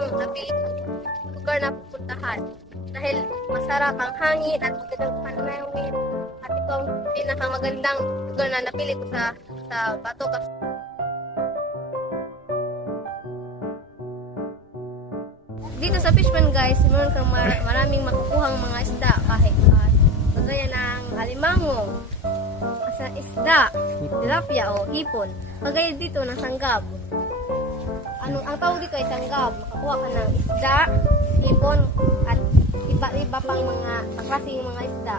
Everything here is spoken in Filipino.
ang napili lugar na pupuntahan. Dahil masarap ang hangin at magandang panahon. At ito ang pinakamagandang lugar na napili ko sa Bato. Dito sa Fishpond guys, meron kang maraming makukuhang mga isda kahit kagaya ng alimango, sa isda, tilapia o hipon. Kagaya dito ng sanggab. Ang tawag dito ay sanggab. Makakuha ka ng isda, hipon at iba-iba pang mga klaseng mga isda.